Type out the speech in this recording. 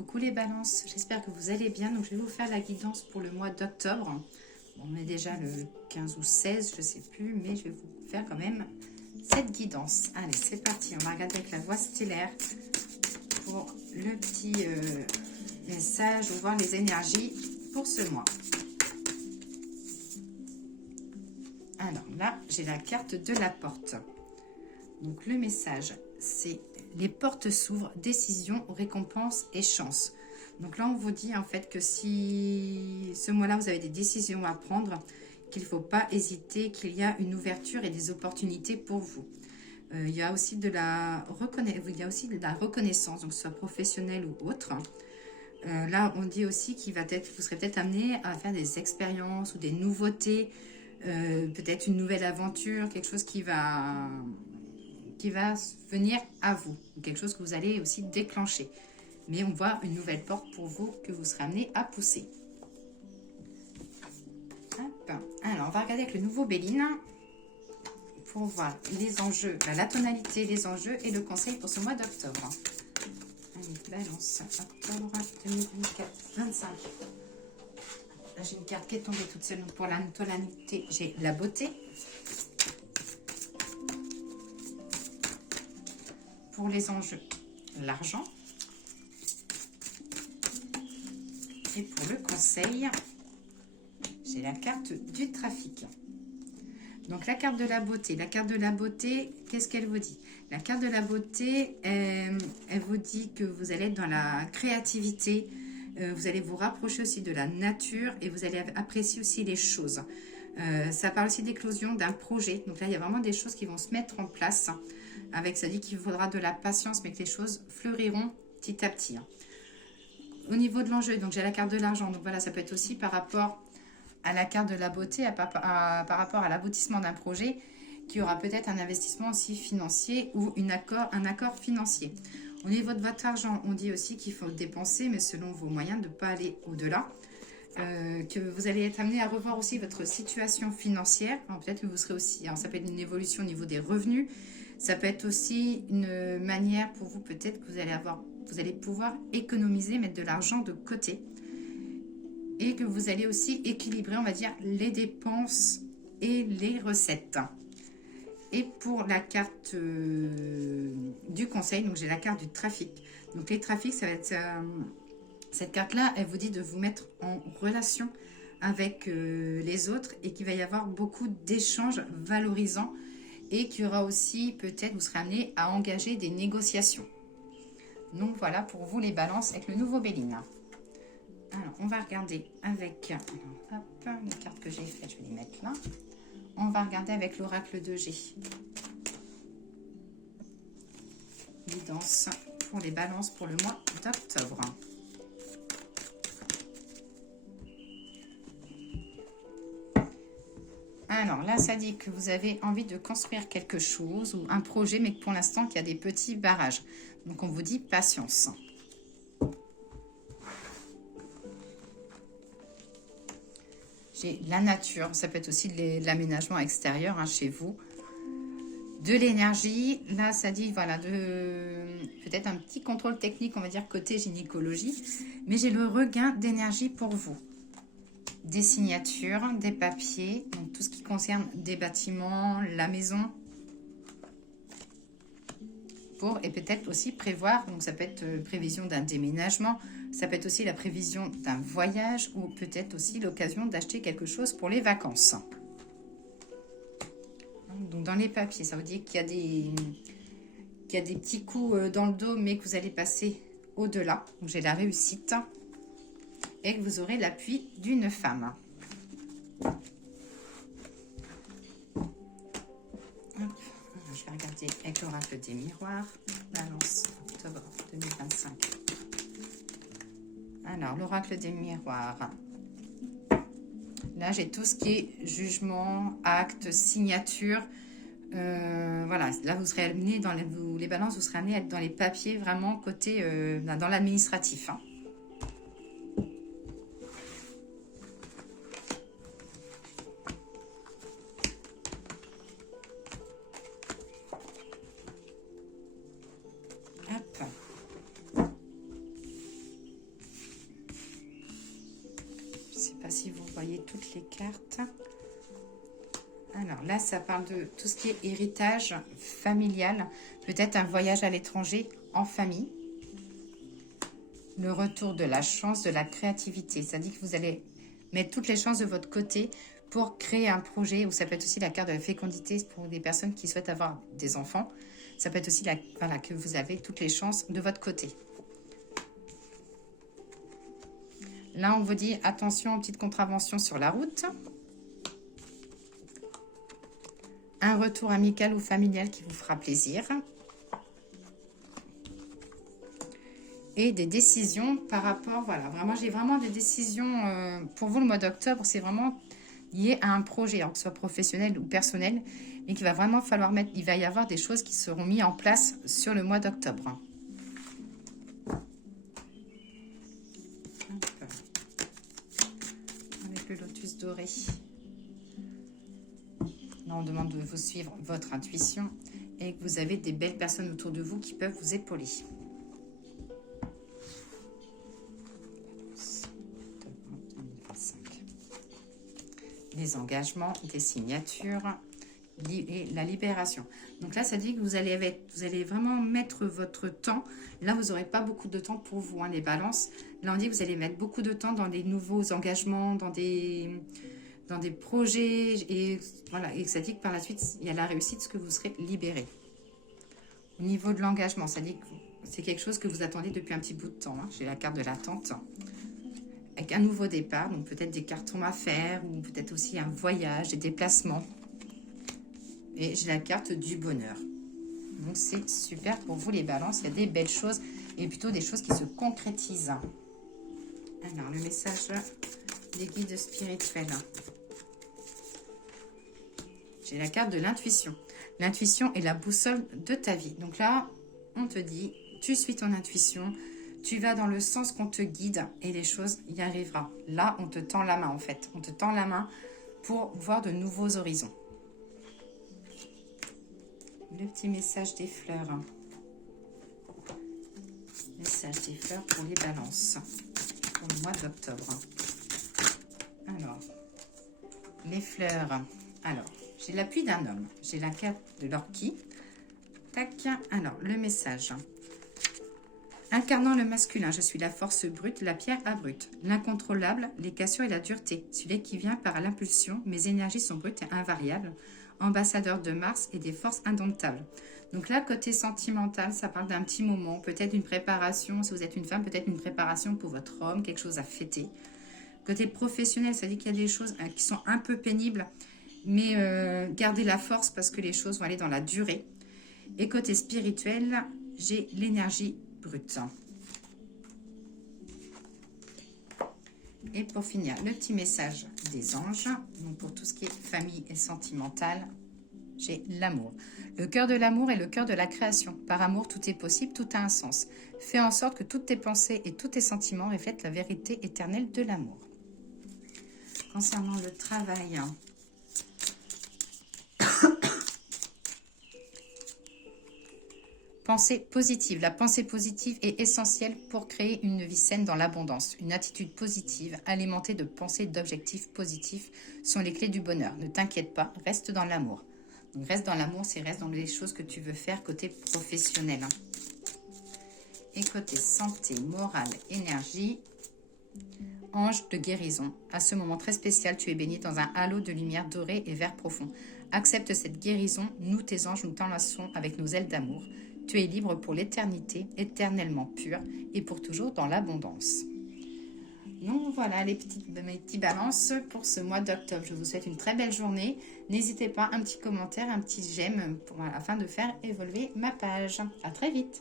Coucou les balances, j'espère que vous allez bien. Donc je vais vous faire la guidance pour le mois d'octobre. On est déjà le 15 ou 16, je ne sais plus, mais je vais vous faire quand même cette guidance. Allez, c'est parti, on va regarder avec la voie stellaire pour le petit message ou voir les énergies pour ce mois. Alors là, j'ai la carte de la porte. Donc le message, c'est les portes s'ouvrent, décision, récompense et chance. Donc là, on vous dit en fait que si ce mois-là, vous avez des décisions à prendre, qu'il ne faut pas hésiter, qu'il y a une ouverture et des opportunités pour vous. Il y a aussi de la reconnaissance, donc que ce soit professionnelle ou autre. Là, on dit aussi qu'il va être, vous serez peut-être amené à faire des expériences ou des nouveautés, peut-être une nouvelle aventure, quelque chose qui va venir à vous, quelque chose que vous allez aussi déclencher. Mais on voit une nouvelle porte pour vous que vous serez amené à pousser. Hop. Alors, on va regarder avec le nouveau Béline pour voir les enjeux, la tonalité, les enjeux et le conseil pour ce mois d'octobre. Allez, balance, octobre 2024-25. Là, j'ai une carte qui est tombée toute seule. Donc pour la tonalité, j'ai la beauté. Pour les enjeux, l'argent. Et pour le conseil, j'ai la carte du trafic. Donc la carte de la beauté. La carte de la beauté, qu'est-ce qu'elle vous dit? La carte de la beauté, elle vous dit que vous allez être dans la créativité, vous allez vous rapprocher aussi de la nature et vous allez apprécier aussi les choses. Ça parle aussi d'éclosion d'un projet. Donc là, il y a vraiment des choses qui vont se mettre en place. Avec, ça dit qu'il faudra de la patience, mais que les choses fleuriront petit à petit. Au niveau de l'enjeu, donc j'ai la carte de l'argent. Donc voilà, ça peut être aussi par rapport à la carte de la beauté, par rapport à l'aboutissement d'un projet, qui aura peut-être un investissement aussi financier ou un accord financier. Au niveau de votre argent, on dit aussi qu'il faut dépenser, mais selon vos moyens, de ne pas aller au-delà. Que vous allez être amené à revoir aussi votre situation financière. Peut-être que vous serez aussi, ça peut être une évolution au niveau des revenus. Ça peut être aussi une manière pour vous, peut-être que vous allez pouvoir économiser, mettre de l'argent de côté. Et que vous allez aussi équilibrer, on va dire, les dépenses et les recettes. Et pour la carte du conseil, donc j'ai la carte du trafic. Donc les trafics, ça va être... cette carte-là, elle vous dit de vous mettre en relation avec les autres et qu'il va y avoir beaucoup d'échanges valorisants et qu'il y aura aussi, peut-être, vous serez amené à engager des négociations. Donc voilà pour vous les balances avec le nouveau Béline. Alors, on va regarder avec les cartes que j'ai faites, je vais les mettre là. On va regarder avec l'oracle de G. Guidance pour les balances pour le mois d'octobre. Alors là, ça dit que vous avez envie de construire quelque chose ou un projet, mais que pour l'instant, qu'il y a des petits barrages. Donc, on vous dit patience. J'ai la nature, ça peut être aussi de l'aménagement extérieur chez vous. De l'énergie, là, ça dit, voilà, peut-être un petit contrôle technique, on va dire, côté gynécologie. Mais j'ai le regain d'énergie pour vous. Des signatures, des papiers, donc tout ce qui concerne des bâtiments, la maison. Et peut-être aussi prévoir, donc ça peut être prévision d'un déménagement, ça peut être aussi la prévision d'un voyage ou peut-être aussi l'occasion d'acheter quelque chose pour les vacances. Donc dans les papiers, ça veut dire qu'il y a des petits coups dans le dos, mais que vous allez passer au-delà. Donc j'ai la réussite. Et que vous aurez l'appui d'une femme. Hop. Je vais regarder avec l'oracle des miroirs. Balance, octobre 2025. Alors, l'oracle des miroirs. Là, j'ai tout ce qui est jugement, acte, signature. Voilà, là, vous serez amené dans les balances, vous serez amené à être dans les papiers, vraiment côté, dans l'administratif. pas si vous voyez toutes les cartes. Alors là, ça parle de tout ce qui est héritage familial. Peut-être un voyage à l'étranger en famille. Le retour de la chance, de la créativité. Ça dit que vous allez mettre toutes les chances de votre côté pour créer un projet. Ou ça peut être aussi la carte de la fécondité pour des personnes qui souhaitent avoir des enfants. Ça peut être aussi voilà, que vous avez toutes les chances de votre côté. Là, on vous dit attention aux petites contraventions sur la route. Un retour amical ou familial qui vous fera plaisir. Et des décisions par rapport, voilà, vraiment, j'ai vraiment des décisions pour vous le mois d'octobre. C'est vraiment lié à un projet, que ce soit professionnel ou personnel, mais qu'il va vraiment falloir mettre, il va y avoir des choses qui seront mises en place sur le mois d'octobre. Avec le lotus doré. Là, on demande de vous suivre votre intuition et que vous avez des belles personnes autour de vous qui peuvent vous épauler. Les engagements, des signatures et la libération. Donc là, ça dit que vous allez vraiment mettre votre temps. Là, vous n'aurez pas beaucoup de temps pour vous, hein, les balances. Là, on dit que vous allez mettre beaucoup de temps dans des nouveaux engagements, dans des projets. Et voilà, et ça dit que par la suite, il y a la réussite, parce que vous serez libéré. Au niveau de l'engagement, ça dit que c'est quelque chose que vous attendez depuis un petit bout de temps. Hein. J'ai la carte de l'attente. Avec un nouveau départ, donc peut-être des cartons à faire, ou peut-être aussi un voyage, des déplacements. Et j'ai la carte du bonheur. Donc c'est super pour vous les balances, il y a des belles choses, et plutôt des choses qui se concrétisent. Alors, le message des guides spirituels. J'ai la carte de l'intuition. L'intuition est la boussole de ta vie. Donc là, on te dit, tu suis ton intuition, tu vas dans le sens qu'on te guide et les choses y arriveront. Là, on te tend la main en fait. On te tend la main pour voir de nouveaux horizons. Le petit message des fleurs. Message des fleurs pour les balances. Pour le mois d'octobre. Alors, les fleurs. Alors, j'ai l'appui d'un homme. J'ai la carte de l'orchis. Tac. Alors, le message. Incarnant le masculin, je suis la force brute, la pierre abrupte, l'incontrôlable, les cassures et la dureté, celui qui vient par l'impulsion, mes énergies sont brutes et invariables, ambassadeur de Mars et des forces indomptables. Donc là, côté sentimental, ça parle d'un petit moment, peut-être une préparation, si vous êtes une femme, peut-être une préparation pour votre homme, quelque chose à fêter. Côté professionnel, ça dit qu'il y a des choses qui sont un peu pénibles, mais gardez la force parce que les choses vont aller dans la durée. Et côté spirituel, j'ai l'énergie brute. Et pour finir, le petit message des anges. Donc pour tout ce qui est famille et sentimental, j'ai l'amour. Le cœur de l'amour est le cœur de la création. Par amour, tout est possible, tout a un sens. Fais en sorte que toutes tes pensées et tous tes sentiments reflètent la vérité éternelle de l'amour. Concernant le travail, pensée positive. La pensée positive est essentielle pour créer une vie saine dans l'abondance. Une attitude positive, alimentée de pensées et d'objectifs positifs, sont les clés du bonheur. Ne t'inquiète pas, reste dans l'amour. Donc reste dans l'amour, c'est reste dans les choses que tu veux faire côté professionnel. Et côté santé, morale, énergie, ange de guérison. À ce moment très spécial, tu es baigné dans un halo de lumière dorée et vert profond. Accepte cette guérison, nous tes anges, nous t'enlaçons avec nos ailes d'amour. Tu es libre pour l'éternité, éternellement pure et pour toujours dans l'abondance. Donc voilà mes petites balances pour ce mois d'octobre. Je vous souhaite une très belle journée. N'hésitez pas, un petit commentaire, un petit j'aime afin de faire évoluer ma page. À très vite.